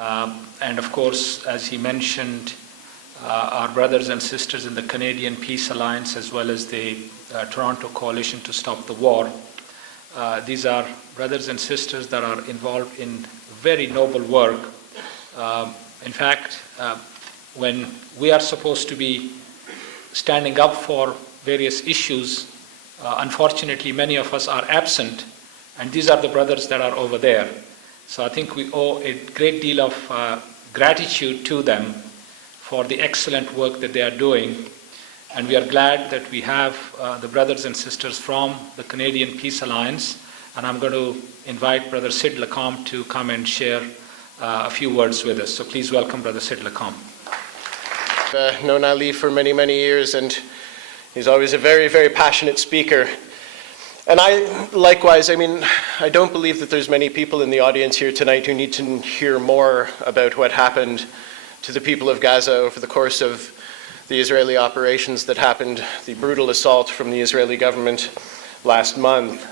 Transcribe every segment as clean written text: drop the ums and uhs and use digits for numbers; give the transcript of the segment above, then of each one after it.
And of course, as he mentioned, our brothers and sisters in the Canadian Peace Alliance, as well as the Toronto Coalition to Stop the War. These are brothers and sisters that are involved in very noble work. In fact, when we are supposed to be standing up for various issues, unfortunately many of us are absent, and these are the brothers that are over there. So I think we owe a great deal of gratitude to them for the excellent work that they are doing. And we are glad that we have the brothers and sisters from the Canadian Peace Alliance. And I'm going to invite Brother Sid Lacombe to come and share a few words with us. So please welcome Brother Sid Lacombe. I've known Ali for many, many years, and he's always a very, very passionate speaker. And likewise, I don't believe that there's many people in the audience here tonight who need to hear more about what happened to the people of Gaza over the course of the Israeli operations that happened, the brutal assault from the Israeli government last month.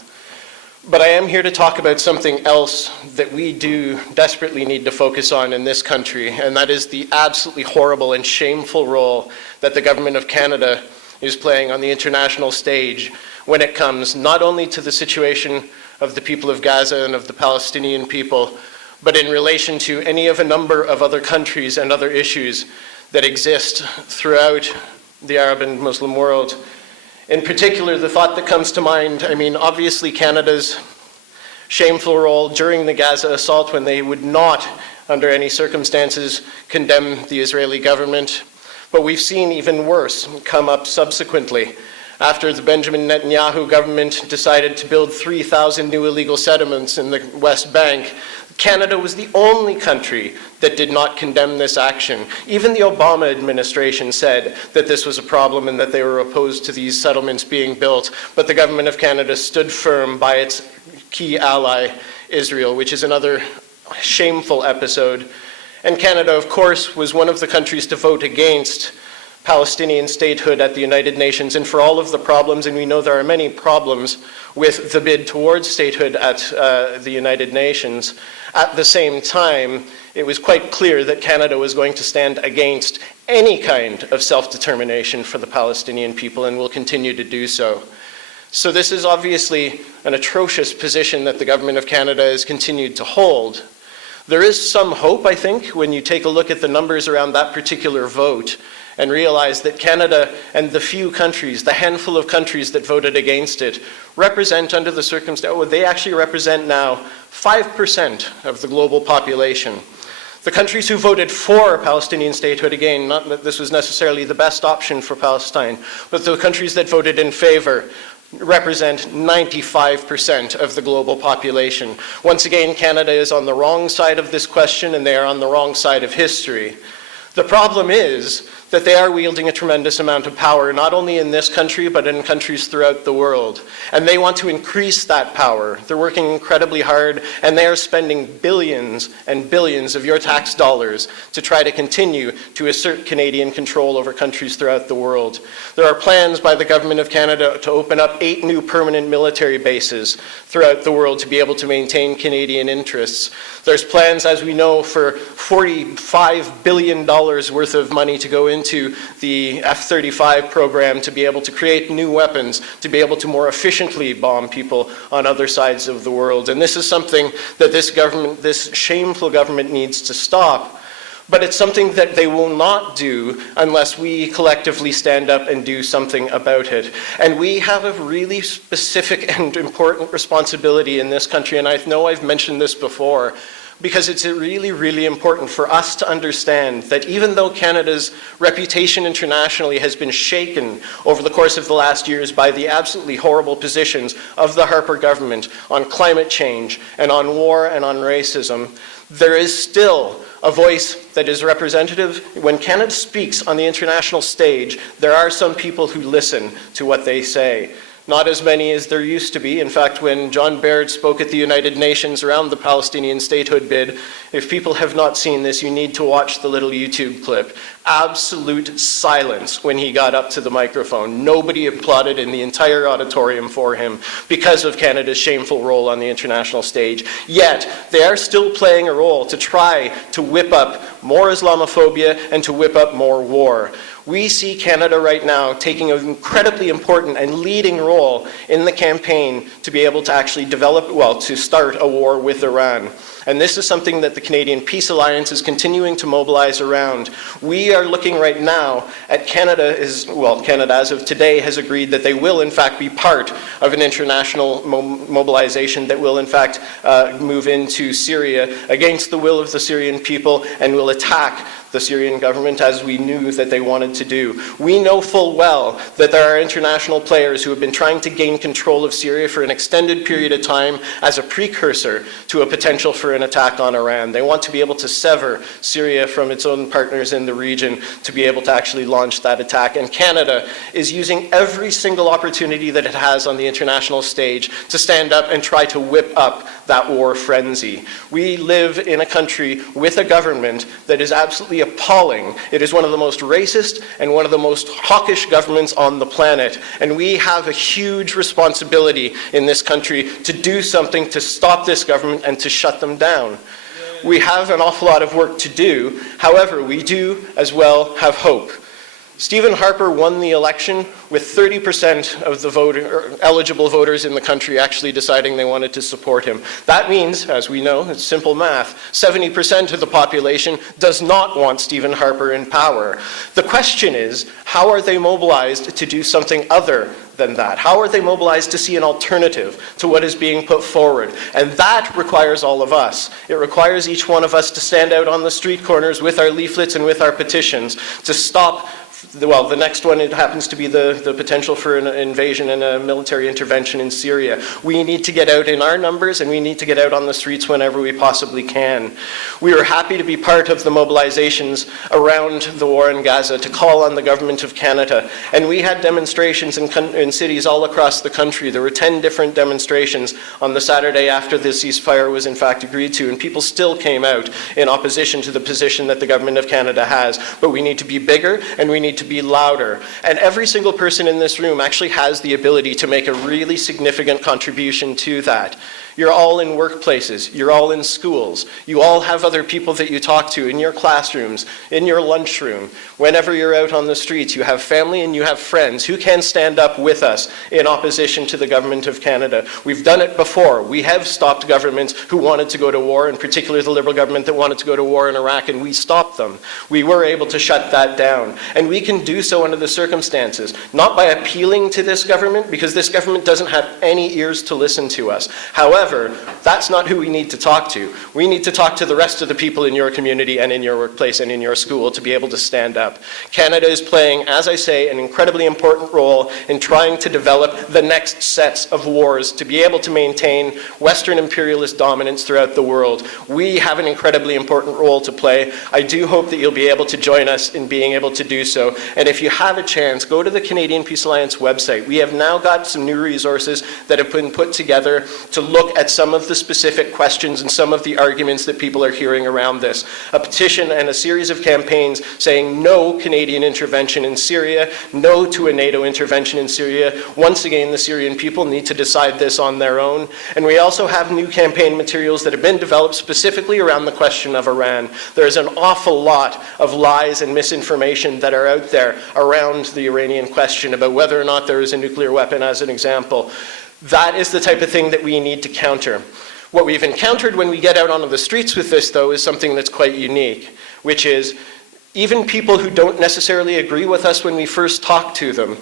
But I am here to talk about something else that we do desperately need to focus on in this country, and that is the absolutely horrible and shameful role that the government of Canada is playing on the international stage when it comes not only to the situation of the people of Gaza and of the Palestinian people, but in relation to any of a number of other countries and other issues that exist throughout the Arab and Muslim world. In particular, the thought that comes to mind, obviously Canada's shameful role during the Gaza assault when they would not, under any circumstances, condemn the Israeli government. But we've seen even worse come up subsequently. After the Benjamin Netanyahu government decided to build 3,000 new illegal settlements in the West Bank, Canada was the only country that did not condemn this action. Even the Obama administration said that this was a problem and that they were opposed to these settlements being built, but the government of Canada stood firm by its key ally, Israel, which is another shameful episode. And Canada, of course, was one of the countries to vote against Palestinian statehood at the United Nations, and for all of the problems, and we know there are many problems with the bid towards statehood at the United Nations, at the same time, it was quite clear that Canada was going to stand against any kind of self-determination for the Palestinian people and will continue to do so. So this is obviously an atrocious position that the government of Canada has continued to hold. There is some hope, I think, when you take a look at the numbers around that particular vote and realize that Canada and the few countries, the handful of countries that voted against it, represent under the circumstance, they actually represent now 5% of the global population. The countries who voted for Palestinian statehood, again, not that this was necessarily the best option for Palestine, but the countries that voted in favor represent 95% of the global population. Once again, Canada is on the wrong side of this question, and they are on the wrong side of history. The problem is that they are wielding a tremendous amount of power, not only in this country, but in countries throughout the world. And they want to increase that power. They're working incredibly hard, and they are spending billions and billions of your tax dollars to try to continue to assert Canadian control over countries throughout the world. There are plans by the government of Canada to open up 8 new permanent military bases throughout the world to be able to maintain Canadian interests. There's plans, as we know, for $45 billion worth of money to go into the F-35 program to be able to create new weapons, to be able to more efficiently bomb people on other sides of the world. And this is something that this government, this shameful government, needs to stop. But it's something that they will not do unless we collectively stand up and do something about it. And we have a really specific and important responsibility in this country, and I know I've mentioned this before, because it's really, really important for us to understand that even though Canada's reputation internationally has been shaken over the course of the last years by the absolutely horrible positions of the Harper government on climate change and on war and on racism, there is still a voice that is representative. When Canada speaks on the international stage, there are some people who listen to what they say. not as many as there used to be. In fact, when John Baird spoke at the United Nations around the Palestinian statehood bid, if people have not seen this, you need to watch the little YouTube clip. Absolute silence when he got up to the microphone. Nobody applauded in the entire auditorium for him because of Canada's shameful role on the international stage. Yet, they are still playing a role to try to whip up more Islamophobia and to whip up more war. We see Canada right now taking an incredibly important and leading role in the campaign to be able to actually to start a war with Iran. And this is something that the Canadian Peace Alliance is continuing to mobilize around. We are looking right now at Canada as of today has agreed that they will in fact be part of an international mobilization that will in fact move into Syria against the will of the Syrian people and will attack the Syrian government as we knew that they wanted to do. We know full well that there are international players who have been trying to gain control of Syria for an extended period of time as a precursor to a potential for an attack on Iran. They want to be able to sever Syria from its own partners in the region to be able to actually launch that attack. And Canada is using every single opportunity that it has on the international stage to stand up and try to whip up that war frenzy. We live in a country with a government that is absolutely appalling. It is one of the most racist and one of the most hawkish governments on the planet. And we have a huge responsibility in this country to do something to stop this government and to shut them down. We have an awful lot of work to do. However, we do as well have hope. Stephen Harper won the election with 30% of the eligible voters in the country actually deciding they wanted to support him. That means, as we know, it's simple math, 70% of the population does not want Stephen Harper in power. The question is, how are they mobilized to do something other than that? How are they mobilized to see an alternative to what is being put forward? And that requires all of us. It requires each one of us to stand out on the street corners with our leaflets and with our petitions to stop the next one, it happens to be the potential for an invasion and a military intervention in Syria. We need to get out in our numbers and we need to get out on the streets whenever we possibly can. We are happy to be part of the mobilizations around the war in Gaza to call on the government of Canada. And we had demonstrations in cities all across the country. There were 10 different demonstrations on the Saturday after the ceasefire was in fact agreed to, and people still came out in opposition to the position that the government of Canada has. But we need to be bigger and we need to be louder. And every single person in this room actually has the ability to make a really significant contribution to that. You're all in workplaces, you're all in schools, you all have other people that you talk to in your classrooms, in your lunchroom. Whenever you're out on the streets, you have family and you have friends who can stand up with us in opposition to the government of Canada. We've done it before. We have stopped governments who wanted to go to war, in particular the Liberal government that wanted to go to war in Iraq, and we stopped them. We were able to shut that down. And we can do so under the circumstances, not by appealing to this government, because this government doesn't have any ears to listen to us. However, that's not who we need to talk to. We need to talk to the rest of the people in your community and in your workplace and in your school to be able to stand up. Canada is playing, as I say, an incredibly important role in trying to develop the next sets of wars to be able to maintain Western imperialist dominance throughout the world. We have an incredibly important role to play. I do hope that you'll be able to join us in being able to do so. And if you have a chance, go to the Canadian Peace Alliance website. We have now got some new resources that have been put together to look at some of the specific questions and some of the arguments that people are hearing around this. A petition and a series of campaigns saying no Canadian intervention in Syria, no to a NATO intervention in Syria. Once again, the Syrian people need to decide this on their own. And we also have new campaign materials that have been developed specifically around the question of Iran. There's an awful lot of lies and misinformation that are out there around the Iranian question about whether or not there is a nuclear weapon, as an example. That is the type of thing that we need to counter. What we've encountered when we get out onto the streets with this, though, is something that's quite unique, which is even people who don't necessarily agree with us when we first talk to them,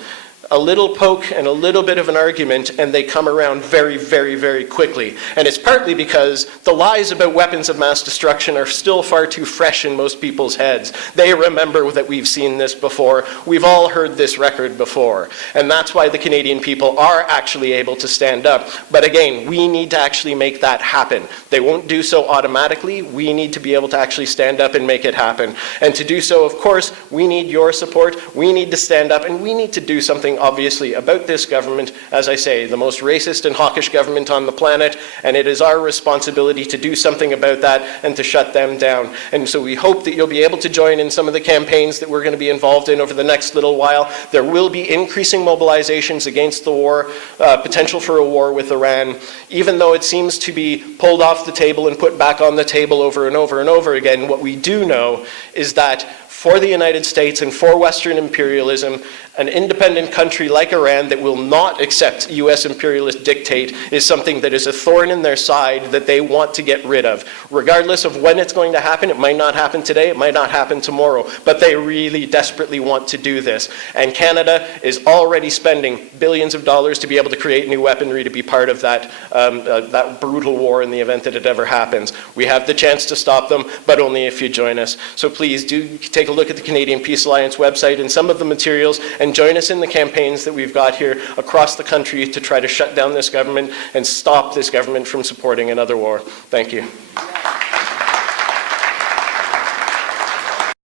a little poke and a little bit of an argument, and they come around very, very, very quickly. And it's partly because the lies about weapons of mass destruction are still far too fresh in most people's heads. They remember that we've seen this before. We've all heard this record before. And that's why the Canadian people are actually able to stand up. But again, we need to actually make that happen. They won't do so automatically. We need to be able to actually stand up and make it happen. And to do so, of course, we need your support. We need to stand up, and we need to do something something, obviously, about this government, as I say, the most racist and hawkish government on the planet, and it is our responsibility to do something about that and to shut them down. And so we hope that you'll be able to join in some of the campaigns that we're going to be involved in over the next little while. There will be increasing mobilizations against the war, potential for a war with Iran, even though it seems to be pulled off the table and put back on the table over and over and over again. What we do know is that for the United States and for Western imperialism, an independent country like Iran that will not accept US imperialist dictate is something that is a thorn in their side that they want to get rid of. Regardless of when it's going to happen, it might not happen today, it might not happen tomorrow, but they really desperately want to do this. And Canada is already spending billions of dollars to be able to create new weaponry to be part of that, that brutal war in the event that it ever happens. We have the chance to stop them, but only if you join us. So please do take a look at the Canadian Peace Alliance website and some of the materials, and join us in the campaigns that we've got here across the country to try to shut down this government and stop this government from supporting another war. Thank you.